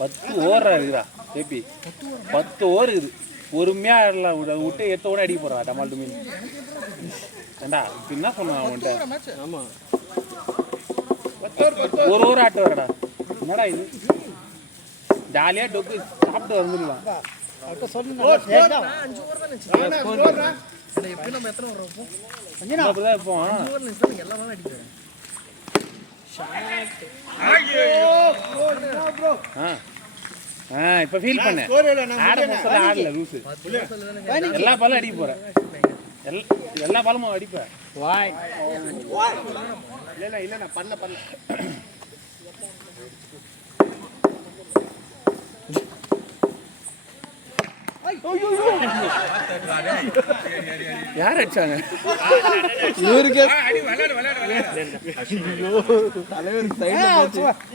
10 over இருக்குதா KP 10 over இருக்குது பொறுமையாக ஆடலாம் விட்டு 8 ஓவர் அடிக்க போகிறா டமால் மீன் ஏண்டா இப்போ என்ன பண்ணுவான் அவன்கிட்ட ஆமாம் ஒரு ஓவர் ஆட்டு வரடா என்னடா இது ஜாலியாக டொக்கு சாப்பிட்டு வந்துடலாம் இப்ப ஃபீல் பண்ண ஆடல லூசு எல்லா பாலும் அடிக்க போற எல்லா பாலமும் அடிப்ப வாய் இல்ல நான் பண்ணல யார் அடிச்சாங்க இவருக்கு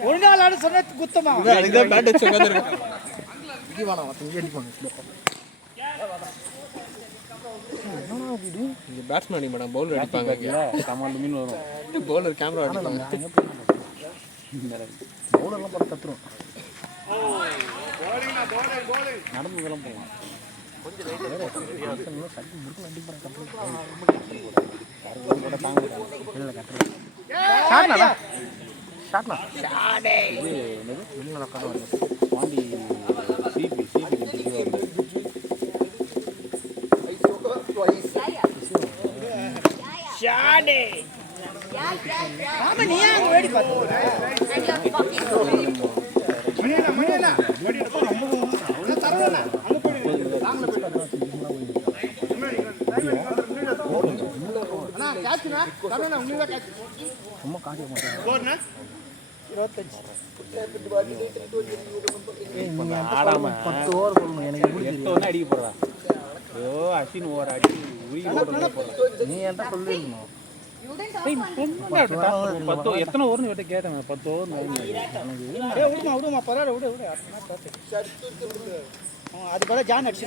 ஒரு நாள் ஆடு சொன்ன குத்தமா பேட்ஸ்மேன் அடிக்க மாட்டாங்க பவுலர் அடிப்பாங்க கமாண்ட் மீன் வரும் பவுலர் கேமரா அடிப்பாங்க பவுலர்லாம் பார்த்து கத்துரும் நடந்ததெல்லாம் போகலாம் அடிக்க போறா அசின் ஓவர் அடி நீ என்ன சொல்லு எத்தனை ஓவர்னு விட்டு கேட்டேன் 10 ஓவர் விடுமா பரவாயில்ல விடு அது போல ஜான் அடிச்சு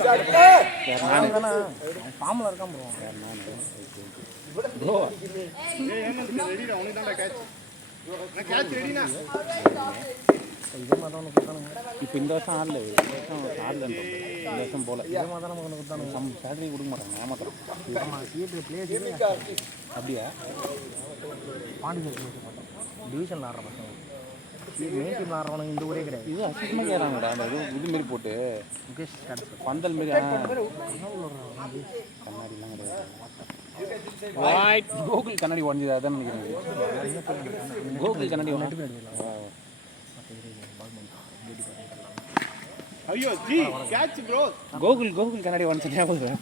ஃபார்ம்ல இருக்கான் ப்ரோ இப்போ இந்த வருஷம் ஆடல இந்த வருஷம் போல சேலரி கொடுக்க மாட்டாங்க ஏமாத்திரம் அப்படியா பாண்டிச்சேரி டிவிஷனில் ஆடுற பசங்க மெயின் டீமில் ஆடுறவனுங்க இந்த ஊரே கிடையாது இது அசிங்கமாக கேட்குறாங்கடா அந்த இது மாரி போட்டு முகேஷ் பந்தல் மாரி கண்ணாடிலாம் கிடையாது கோகுல் கண்ணாடி உடஞ்சது அதான் நினைக்கிறேன் கோகுல் கண்ணாடி ஐயோ ஜி கேட்ச் ப்ரோ கோகுல் கண்ணாடி உடஞ்ச ஞாபகம்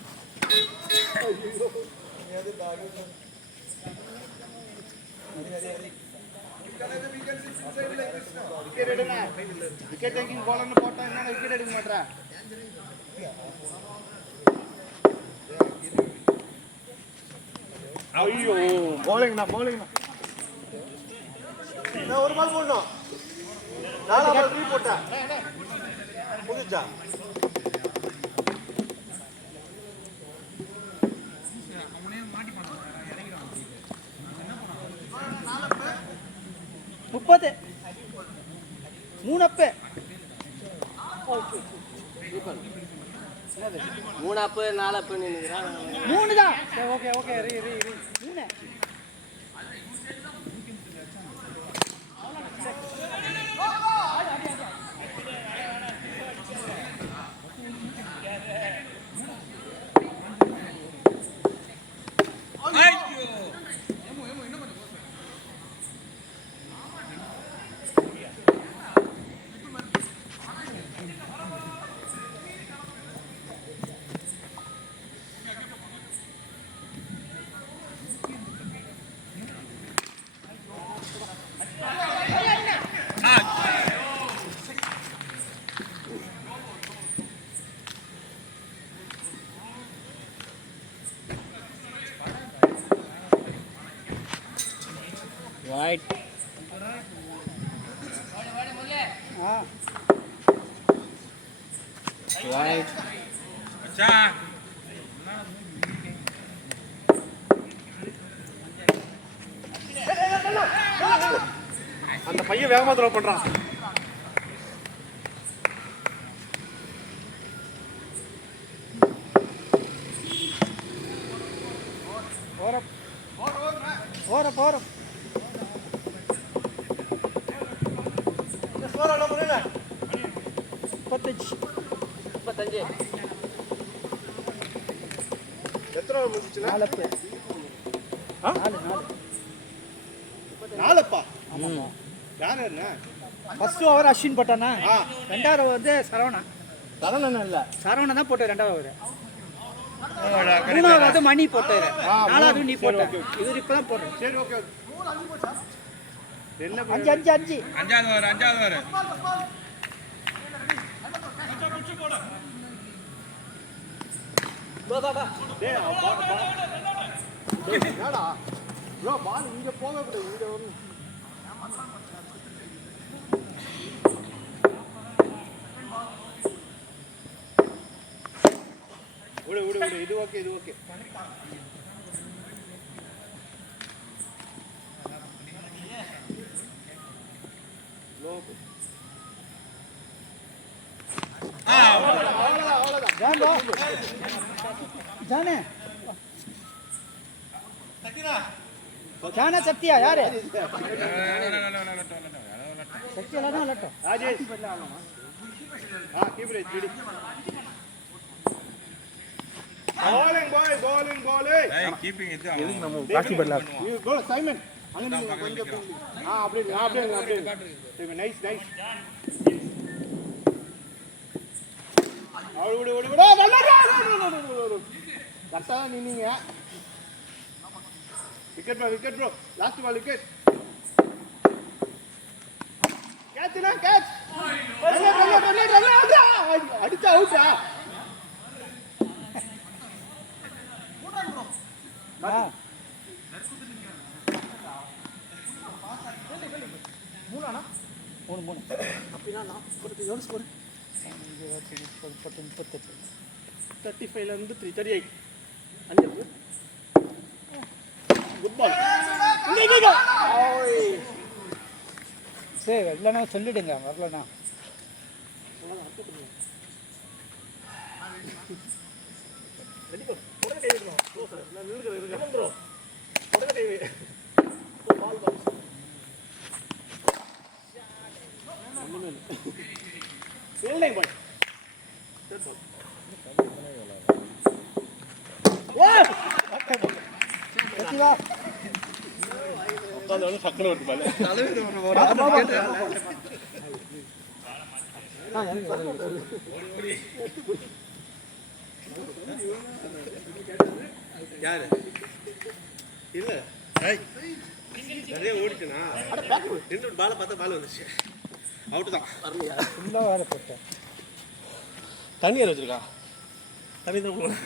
விக்கெட் டேக்கிங் பாலர்னு போட்டா என்ன விக்கெட் எடுக்க மாட்டா ஐயோ போலிங்ண்ணா நான் ஒரு பால் போடணும் 4 பால் 3 போட்டா முடிஞ்சா முப்பது 3 அப்பு 3 அப்பு 4 அப்பு நினைக்கிறேன் 3 தான் ஓகே ரீ 3 Right. Right. Acha. அந்த பையன் வேகமாக த்ரோ பண்ணுறான். போகிறோம் முப்பத்தஞ்சு எத்தனை ஓவர் முடிச்சுச்சுன்னா? 4 யார் என்ன? ஃபர்ஸ்ட் ஓவர் அஸ்வின் போட்டானா, ரெண்டாவது ஓவர் வந்து சரவணன் இல்லை சரவணன் தான் போட்டார் ரெண்டாவது ஓவர். மூணாவது மணி போட்டாரு, நாலாவது நீ போட்ட. இவர் இப்பதான் போடுறேன். சரி ஓகே. என்ன 5 5 அஞ்சாவது ஓவர் என்னடா ப்ரோ பால் இங்க போக கூடாது, இங்க வரணும். விடு இது ஓகே ஜானே ஜானே சத்யா யாரு சத்யா லட்டம் Rajesh keep it ready. bowling keeping இது எதுக்கு நம்ம காசி பல்ல யூ கோ சைமன் அங்க நீங்க கொஞ்சம் அப்படியே நைஸ் விடு கரெக்டா நின்னீங்க. Wicket bro last ball wicket. Catch அடிச்சா அவுட்டா? மூணு அப்படின்னா 35 38 அஞ்சு குட் பால். சரி இல்லைண்ணா சொல்லிடுங்க வரலண்ணா. சக்கரம் வருது பால். யாரு இல்ல நிறைய ஓடிச்சுனா ரெண்டு பாலை பார்த்தா பால் வந்துச்சு, அவுட்டு தான். ஃபுல்லாக வேலை போட்டேன். தண்ணி யார் வச்சிருக்கா? தண்ணி தான் போகணும்.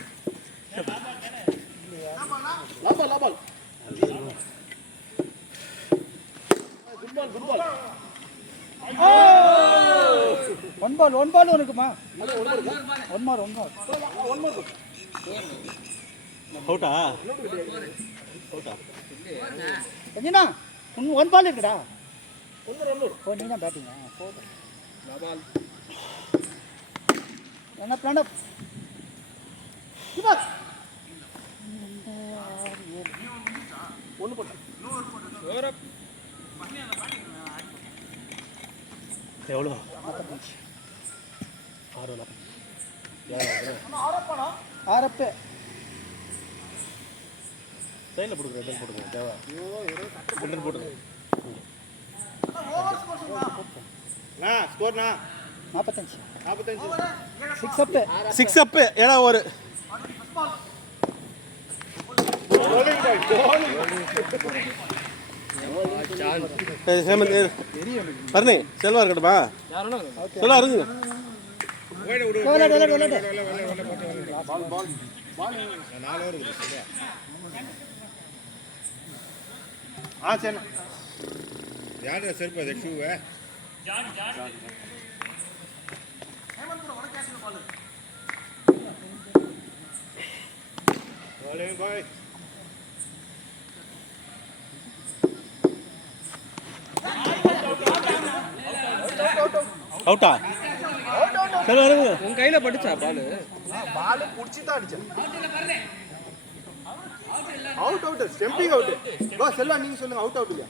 லாபால் குட் பால். ஒன் பால் உனக்குமா? ஒன் மார் அவுட்டா கொஞ்சம்ண்ணா ஒன் பால் இருக்குடா. ஓ நீ தான் பேட்டிங்கா? போதும் என்ன பிளான் ஒன்று போட்டேன். எவ்வளோ? 6 சைடில் போட்டுக்கிறேன் தேவை. போட்டுக்கிறேன். ஸ்கோர்ண்ணா 45 6 அப்பு. ஏன்னா ஒரு பரணி செல்வா இருக்கட்டுமா? செல்வா இருங்க. சரி யாரு செருப்பு அது ஷூவை பாய். அவுட்டா சரி வருங்க. உன் கையில பட்டுச்சா பால்? பால் புடிச்சு தான் அடிச்சேன். Out stumping out. பா செல்வா நீங்க சொல்லுங்க அவுட் இல்லையா?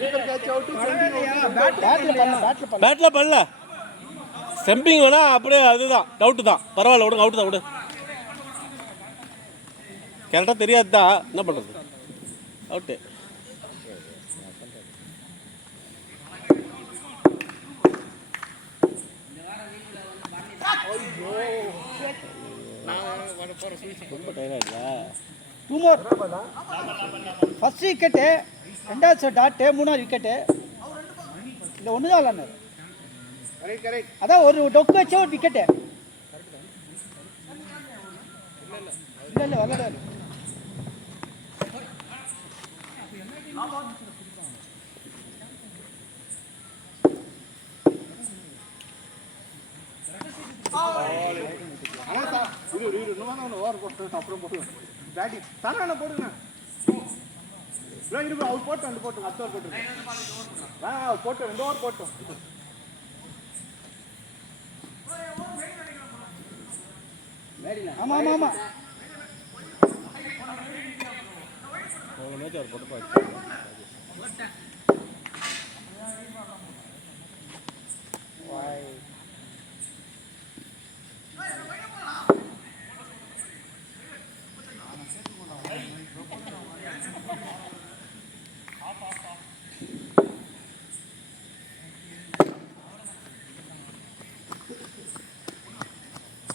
லீகல் கேட்ச் அவுட் பேட்ல பண்ணல ஸ்டெம்பிங் வேணா அப்படியே அதுதான் டவுட்டு தான். பரவாயில்ல விடுங்க, அவுட்டு தான் விடு. கரெக்டாக தெரியாது தான், என்ன பண்ணுறது, அவுட்டு. ரொம்ப டயர்டாகிடுதா? 2 more. ஃபர்ஸ்ட் விக்கெட்டு, ரெண்டாவது டாட்டு, மூணாவது விக்கெட்டு. இந்த ஒன்று தான் விளாட்னாரு. அதான் ஒரு டொக்கு வச்சா ஒரு விக்கெட்டு. இல்லை விளாடாரு. அப்புறம் போடுவேன் பேட்டிங் தானே போடுங்க. அவர் போட்டோம் 2 போட்டோம் 10 ஓவர் போட்டுருக்கேன். போட்டோம் 2 ஓவர் போட்டோம். ஆமாம் ஆமாம் ஆமாம்.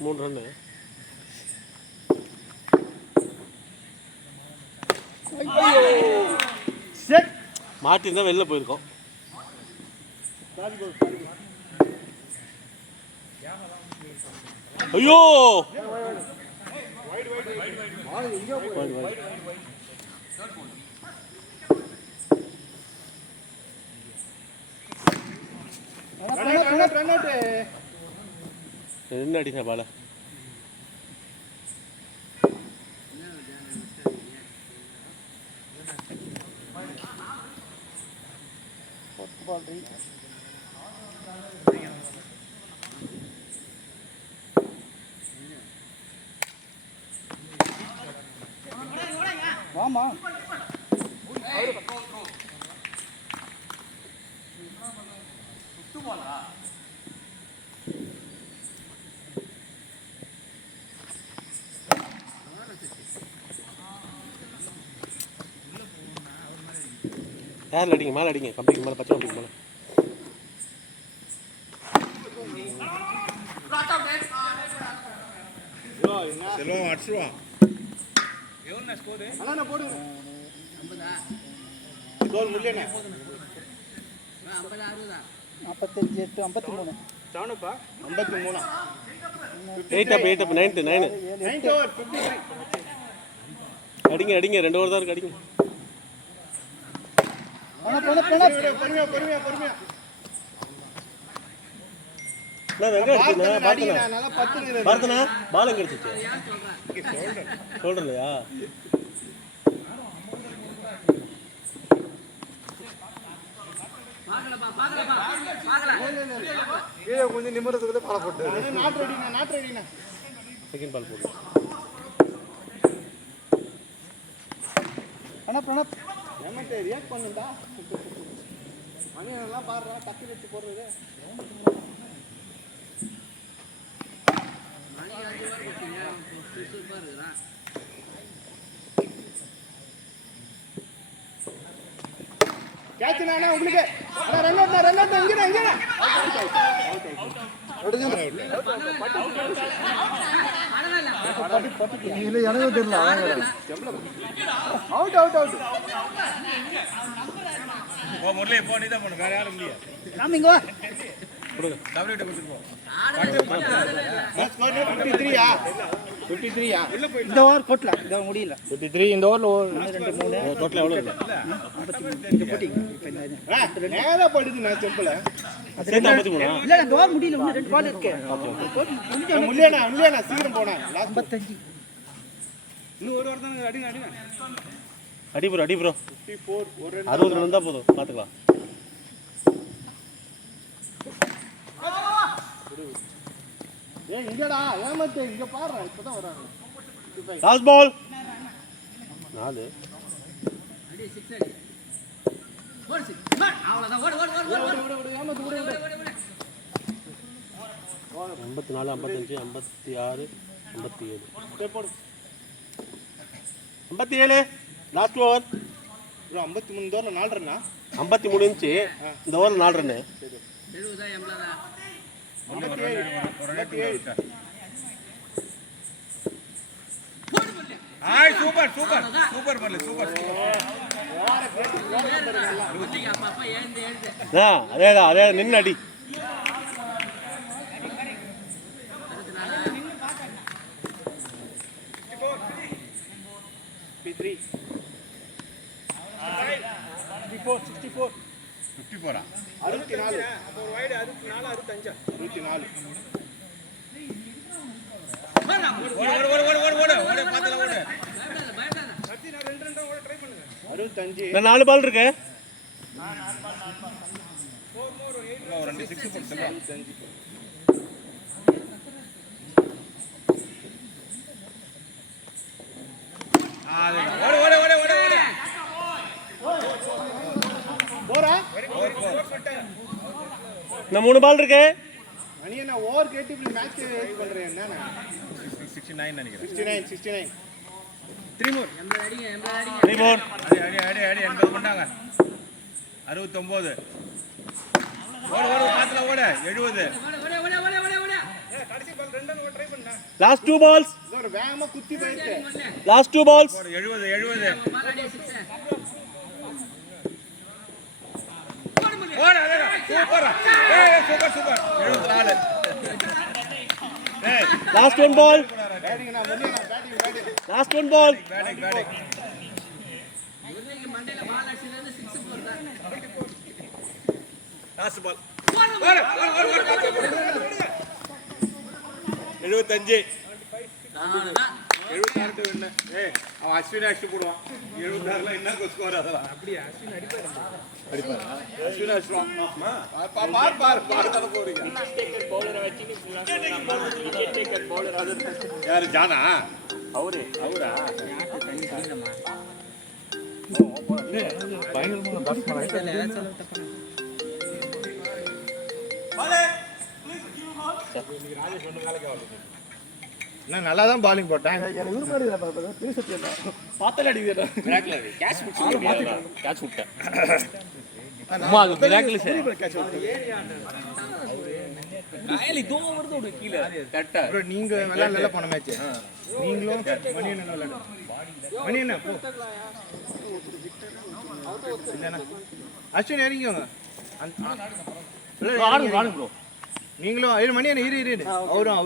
மூணு ரன்னு. மாட்டிருந்தா வெளில போயிருக்கோம். ஐயோ என்ன அடிச்சா பால? வாமா யாரில் அடிங்க, மேலே அடிங்க, கம்பிக்கு மேலே, பச்சை கம்பிக்கு மேலே. செல்வம் அடிச்சிருவான். அண்ணா போடுங்க. 50 45 8 53 7 53 8 up 9 9 ஓவர் 53. அடிங்க அடிங்க, 2 ஓவர் தான் இருக்கு, அடிங்க. பொறுமையா பார்த்தனா பால் எங்க அடிச்சிச்சு? சொல்றலையா? கொஞ்சம் நிமிடத்துக்கு பால போட்டு நாட் ரெடினா செகண்ட் பால் போடு. பிரணப் ஏமாட்டே ரியாக்ட் பண்ணுடா. மணியெல்லாம் பாடுறா டக்கு வச்சு போடுறது. கேட்ச் நானே உங்களுக்கு. ரன் அவுட் இங்க இல்ல எனக்கு தெரியல. அவுட் போ முரளி, போ, நீ தான் போணும், வேற யாரும் இல்லையா? நாம இங்க வா. கொடுங்க. கவரேட் கொடுத்துட்டு போ. 53 ஆ? 53 ஆ? இந்த ஓவர் போட்ல இந்த முடியல. 53 இந்த ஓவர்ல 1 2 3 டோட்டல் எவ்வளவு இருக்கு? 53 போட்டிங்க. இப்போ இந்த நேரா படுது நான் செம்பல. சேர்த்து 53. இல்ல இந்த ஓவர் முடியல, இன்னும் 2 பால் இருக்கு. முல்லியானா சீக்கிரம் போனா. 55 இன்னும் ஒரு ஓவர் தான். அடிங்க அடி ப்ரோ 54 ஒரு அது ஒரு ரன் தான் போதும், பார்த்துக்கலாம். ஏய் இங்கடா ஏமாத்து இங்க பாருடா இப்பதான் வராங்க லாஸ்ட் பால் 4 அடி 6 அடி ஓடு 6 அவ்வளவுதான் ஓடு ஓடு ஓடு ஓடு ஏமாத்து விடு 54 55 56 57 போடு 57 லாஸ்ட் ஓவர் ப்ரோ 53 தோர்ல 4 ரன்னா 53 இருந்துச்சு இந்த ஓவர் 4 ரன்னு 70 80 57 ஆய் சூப்பர் சூப்பர் சூப்பர் பல்ல சூப்பர் அப்பா ஏந்து அதே நின்று அடி P3 64 54 64 அப்போ ஒரு வைடு 64 65 ஓடு ஓடு ஓடு ஓடு ஓடு ஓடு பாத்தல ஓடு 65 4 பால் இருக்கு ஒரு 2 6 போட்டு சொல்லுங்க ஓடு ஓடு ஓடு ஓடு ஓடு போறா இந்த 3 பால் இருக்கு மணி என்ன ஓவர் கேட்டு இப்படி மேட்ச் பண்றேன் என்னன்னா 69 நினைக்கிறேன் 69 3 more 80 அடிங்க 80 அடிங்க 3 பால் அடி அடி அடி 80 பண்ணாங்க 69 ஓடு ஓடு பாத்தல ஓடு 70 ஓடு ஓடு ஓடு ஓடு ஓடு ஓடு கடைசி பால் ரெண்டு ரன் ட்ரை பண்ணா லாஸ்ட் 2 பால்ஸ் ஒரு வேகமா குத்தி போயிட்டு லாஸ்ட் 2 பால்ஸ் ஓடு 70 70 பாலாடி 6 ஓடு அட சூப்பர் ஏய் சூப்பர் சூப்பர் 74 ஏய் லாஸ்ட் 1 பால் பேட்டிங் நான் முன்னியா பேட்டிங் லாஸ்ட் 1 பால் பேட்டிங் பேட்டிங் இவருக்கு மண்டையில பால் அடிச்சதுல இருந்து 6 போறதா லாஸ்ட் பால் ஓடு ஓடு ஓடு 75 அவ்வளவுதான் 76 வின்னு ஏய் அவன் அஸ்வினி அடிச்சு போடுவான் 76ல என்ன ஸ்கோர் அதெல்லாம் அப்படியே அஸ்வினி அடிப்பாரு அஸ்வினி அடிச்சுவான் பார் பார் பார் தர போறீங்க யாரு ஜானா அவரா நான் நல்லா தான் பாலிங் போட்டேன் பாத்தல அடிக்குது கேட்ச் கேட்ச் விட்டேன் அம்மா அது மிராக்கிள் சார் காயலி தூங்க வருது ஒரு கீழ கரெக்ட்டா ப்ரோ நீங்க நல்லா போன மேட்ச் நீங்களும் மணி என்ன விளையாடு மணி என்ன போ இல்லனா அஸ்வின் இறங்கிங்க ஆடு ப்ரோ நீங்களும் ஐயோ மணி என்ன இரு அவரும்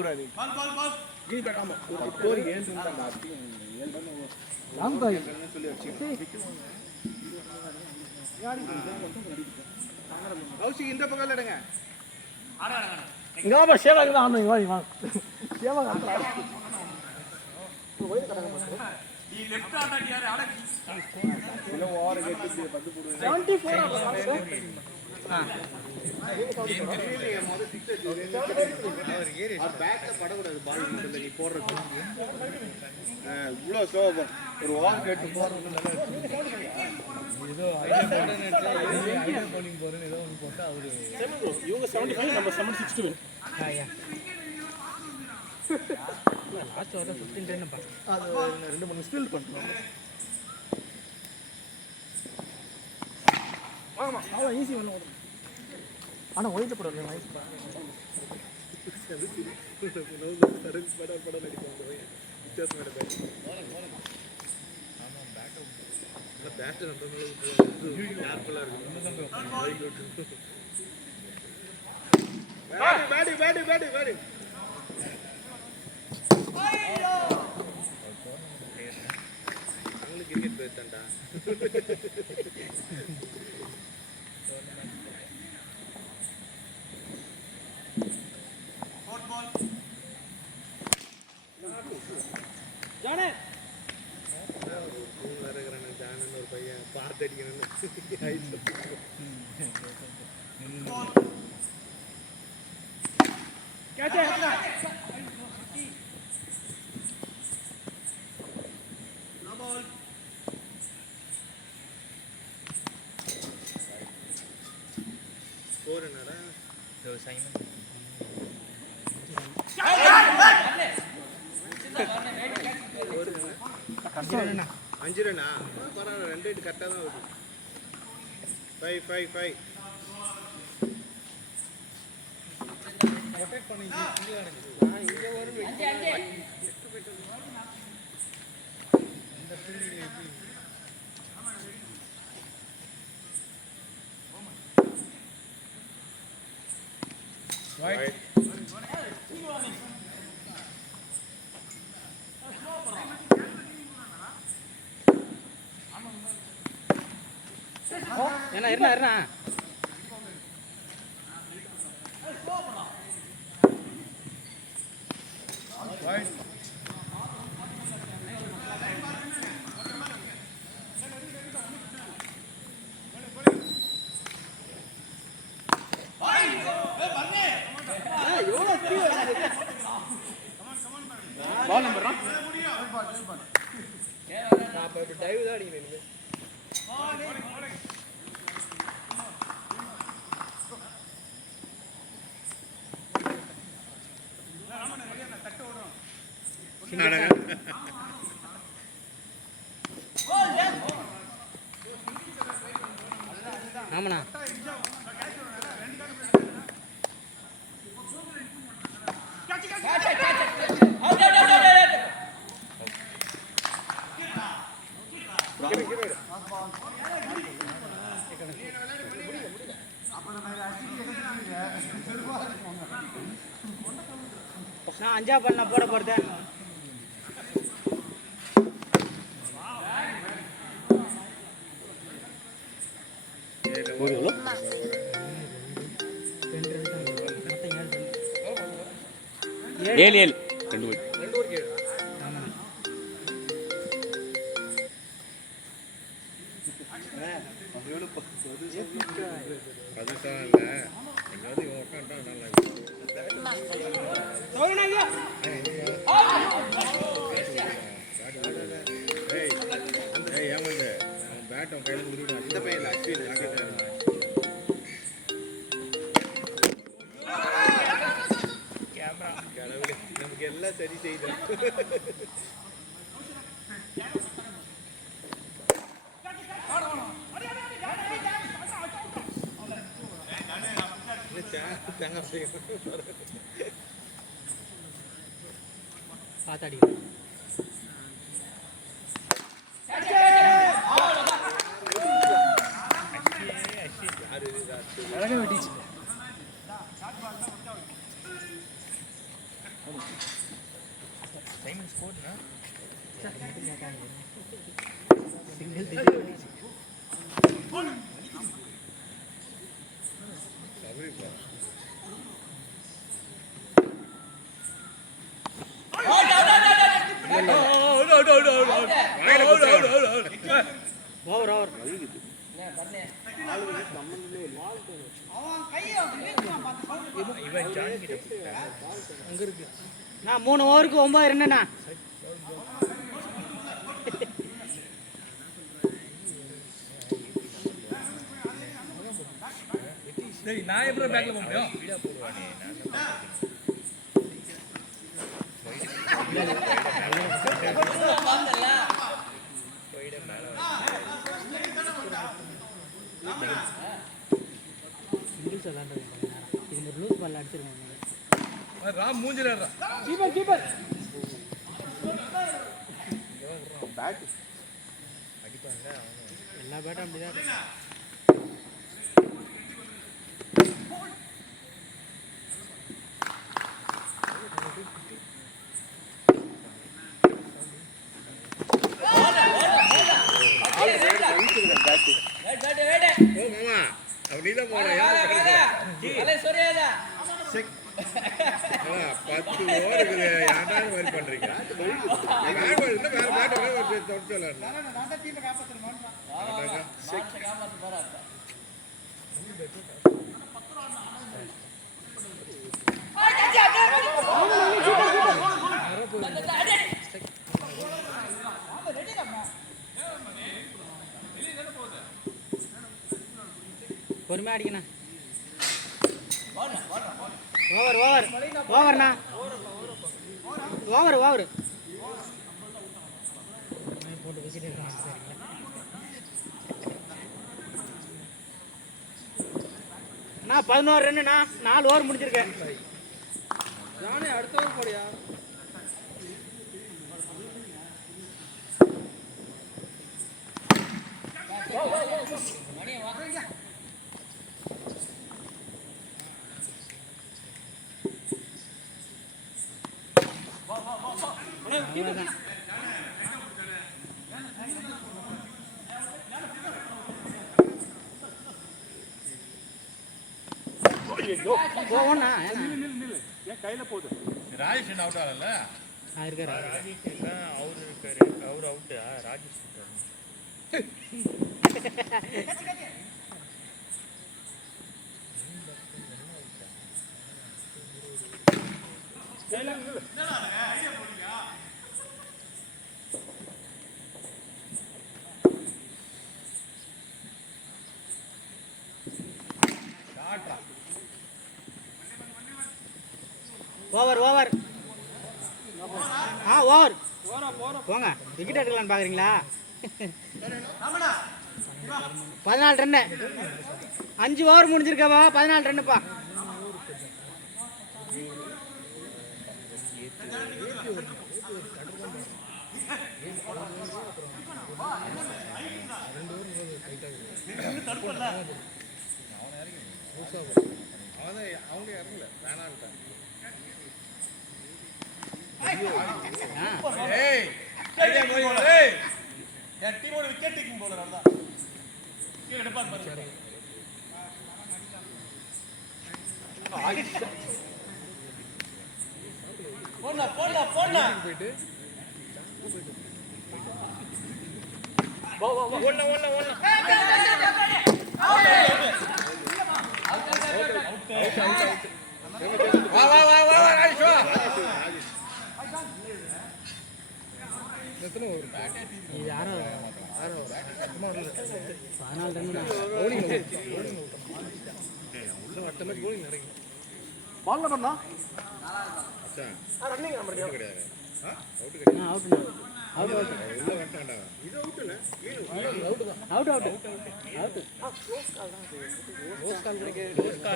கௌஷிக் இந்த பக்கம் எடுங்க இங்க வா சேவாக்கு தான் ஆனோம் வா சேவாக்கு நீ போடுறது இவ்வளோ ஸ்லோவா ஒரு ஓவர் கேட்டு போடுறது இவங்க 75 நம்ம 76 win லாஸ்ட் வர 15 ரன் பா அது 2-3 ஸ்டில் பண்ணோம் ஆமா அவ ஈஸி பண்ண ஓடும் ஆனா ஒயிட் போடல நைஸ் பா பேட்டிங் கிரிக்கெட் போயிருந்தாண்டா ஜானே ஒரு பையன் பார்த்து அடிக்கணும்னு ஸ்கோர் என்னடா? அஞ்சு ரன்னா பரவாயில்ல, 2 ரன் கரெக்டாக தான் வருது. 5 என்ன பால் நம்பர் டைவ் தான் அடிக்கிறேன். ஆமாண்ணா நான் 5 பண்ண போட போறேன். ஏழு 2 ஓவர். அதுதான் இல்லை, எங்கேயாவது இவன் உட்காந்துட்டான் நல்லா இருக்கும். ஏமாந்து அவன் பேட் அவன் கையில் உருவிடான். இந்த பையன் கடவுளே, நமக்கு எல்லாம் சரி செய்தான். பாத்தாடி அழகா வெட்டிச்சு. நான் 3 ஓவருக்கு 9 ரன்னுண்ணா. நான் எப்படி பேக்ல போக முடியும்? இது ஒரு லூஸ் பால் அடிச்சிருக்கோம். ராம் மூஞ்சில கீப்பர் எல்லா பேட்டும் அப்படிதான். அப்படிதான் போன 10 ஓவர் இருக்குது. யாராவது மாதிரி பண்றீங்க? வேற பேட் தொடுச்சல பொறுமையாக அடிக்கண்ணா. ஓவர் ஓவர் ஓவர்ண்ணா. ஓவர் ஓவர் அண்ணா 11 ரன்னுண்ணா. 4 ஓவர் முடிஞ்சிருக்கேன். நானே அடுத்த ஓவர் போடியா. போவோண்ணா. ஏன் கையில போகுது? ராஜேஷ் அவுட் ஆகல. இருக்காரு அவரு இருக்காரு. அவரு அவுட்டா? ராஜேஷ் ஓவர் ஓவர் ஓவர் போங்க. விக்கெட் எடுக்கலான்னு பார்க்குறீங்களா? 14 ரன்னு. 5 ஓவர் முடிஞ்சிருக்காப்பா. 14 ரன்னுப்பா. அவங்க இறங்கல வேணான்ட்டாங்க. ஏய் ஐடியா போய் ஏய் என் டீமோட விக்கெட் டேக்கிங் போலர் அவர்தான். கீழ எடுப்பார் பாருங்க. போடா போடா போடா போயிடு. வா வா வா ஓடல ஓடல ஓடல. வா வா வா வா ராஜேஷ் வா. எத்தனை ஓவர்? இது 6 ஓவர். 14 ரன்னுண்ணா. உள்ள வட்டல கோலிங் நடக்குது. பால்ல பண்ணா அச்சா ரன்னிங் நம்பர் கிடையாது. அவுட் கிடையாது. அவுட்டுண்ணா. அவுட் அவுட் உள்ள வட்டாண்டா. இது அவுட் இல்ல. Out out out. க்ளோஸ் கால்னா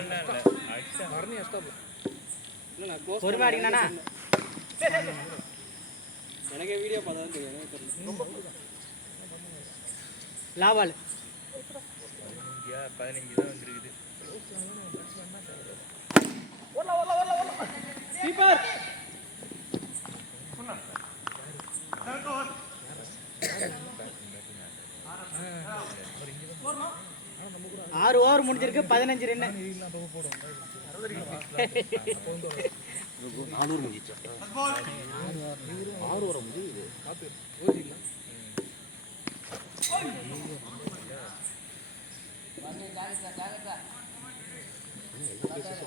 இல்ல. அடிச்சா ஹர்னி ஸ்டாப். இல்ல க்ளோஸ் பொறுமையாக அடிக்கண்ணா. எனக்கே வீடியோ பார்த்தா தான் தெரியும். எனக்கு தெரியல. லாவால் 15 தான் வந்திருக்குது. கீப்பர் 6 ஓவர் முடிஞ்சிருக்கு. 15 ரன்னு. 4 முடிஞ்சு 6 ஓவர் முடிஞ்சு காத்து யோசிக்கல.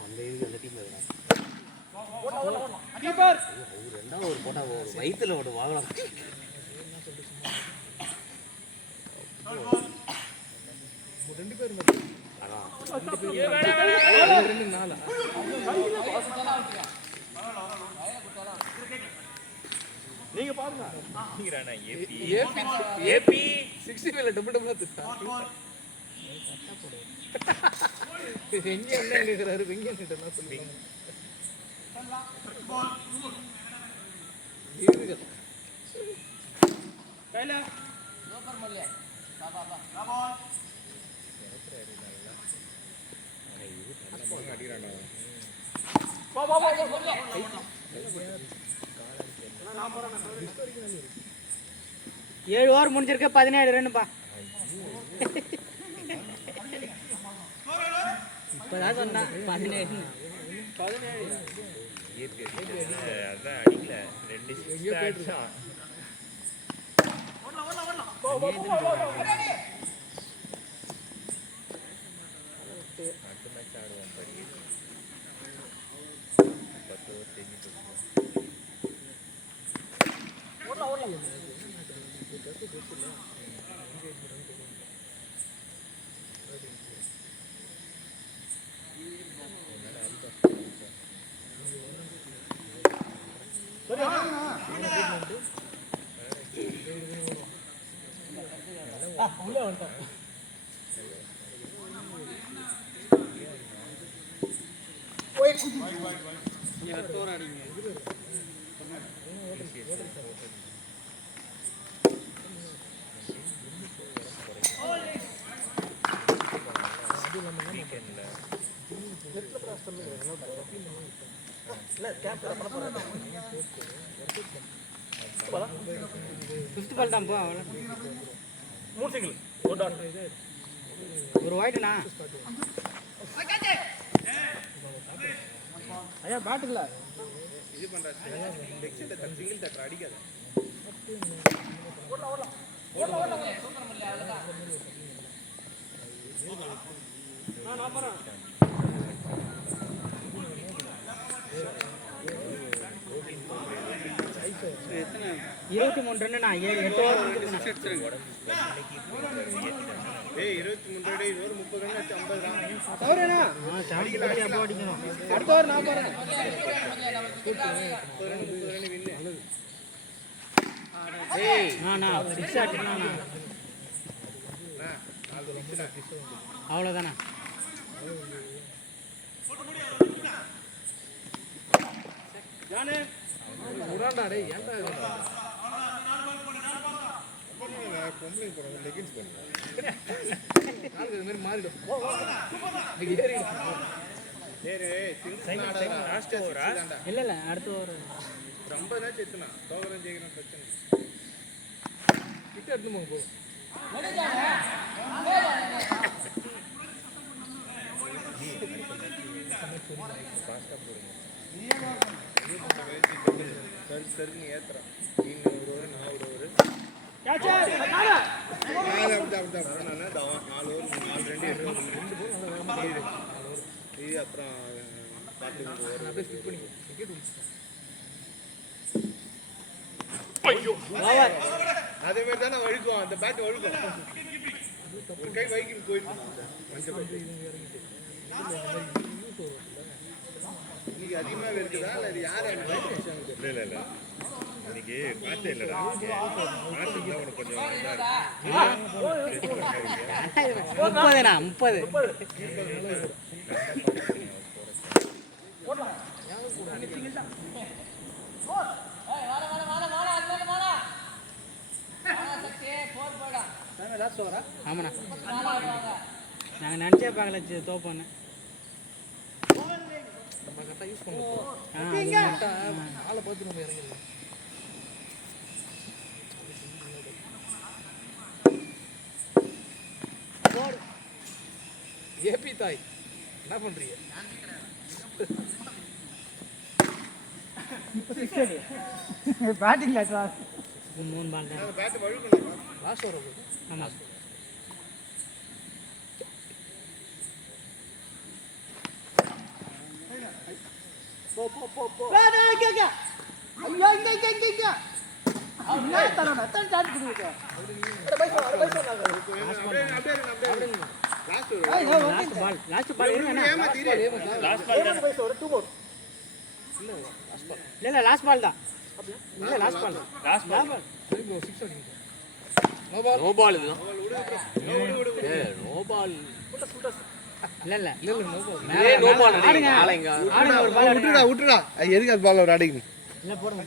அந்த இது அந்த டீம்ல இருக்கா. கீப்பர் ரெண்டாவது ஒரு போட்டா ஒரு வயித்துல ஒரு வாங்கலாம். ரெண்டு பேர் மட்டும். அதான் 2 4. நீங்க பாருங்க. நீங்கறானா ஏபி 65 ல டபுள் டபுள் திட்டா. எங்க என்ன கேக்குறாரு? வெங்க கிட்டனா சொல்லுங்க. இது கைல சூப்பர் மல்லே. வா வா வா. அடிறானே. வா வா வா. 7 ஓவர் முடிஞ்சிருக்கு. 17 ரன்னுப்பா. இப்பதான் சொன்னா 17. அதான் அடிக்கல. 2 6 அடிச்சான். அடுத்த மேட்ச் ஆடுவோம் பாரு. ஃபிஃப்த் பால் தான் போ அவ்வளோ 3 சிங்கிள் 1 டாட் ஒரு ஒயிட்டுண்ணா ஐயா பாட்டுல இது பண்ற லெக்ஸிட்ட சிங்கிள் தட்டற அடிக்காத நான் போறேன் 23 ரன் நான் 8 ஓவர் ஏய் 23 ரன் இது ஒரு 30 ரன் ஆச்சு 50 ரன் அவரேனா அடிக்கடி அப்போ அடிக்கணும் அடுத்த ஓவர் நான் போறேன் 30 ரன் வின்னு ஏய் நான் 6 ஆட்டேனா அவ்வளவுதானா ஜானே உடாடா டேய் ஏன்டா பொம்பளை போற லெகின்ஸ் பண்ணு கால் இது மாதிரி மாறிடும் ஏறி லாஸ்ட் ஓவரா இல்ல இல்ல அடுத்த ஓவர் ரொம்ப தான் செத்துனா தோகரம் ஜெயிக்கணும் பிரச்சனை கிட்ட எடுத்து போங்க போ சரி ஏத்துறா நீங்க ஒரு ஓவர் நான் ஒரு ஓவர் கேட்சர் நாலு அப்படி 4 ஓவர் 4 2 இது அப்புறம் பாத்து ஓவர் அப்படியே ஸ்கிப் பண்ணி விக்கெட் ஐயோ ஓவர் அதே மாதிரி தான வழுக்கும் அந்த பேட் வழுக்கும் ஒரு கை வைக்கிட்டு போயிட்டு மஞ்சள் பேட் இன்னைக்கு அதிகமா இருக்குதா இல்ல யார் இல்ல இல்ல இன்னைக்கு காத்தே இல்லடா காத்து தான் உனக்கு கொஞ்சம் 30 லாஸ்ட் ஓவரா ஆமாண்ணா நாங்கள் நினச்சே பார்க்கல தோப்போன்னு நம்ம கரெக்டா யூஸ் பண்ணுவோம் ஆளை பார்த்து நம்ம இறங்கிடலாம் ஏபி தாய் என்ன பண்றீங்க பேட்டிங் லாஸ்ட் 3 பால் தான் பேட் வழுக்கணும் லாஸ்ட் ஓவர் ஆமாம் லாஸ்ட் பால் இல்லை லாஸ்ட் பால் தான் இல்லை லாஸ்ட் பால் நோ பால் இது நோ பால் இல்லை இல்லை நோ பால் ஆடுங்க ஆடுங்க ஒரு பால் விட்டுடா எதுக்கு அது பால் ஒரு அடிக்கணும் இல்லை போடுங்க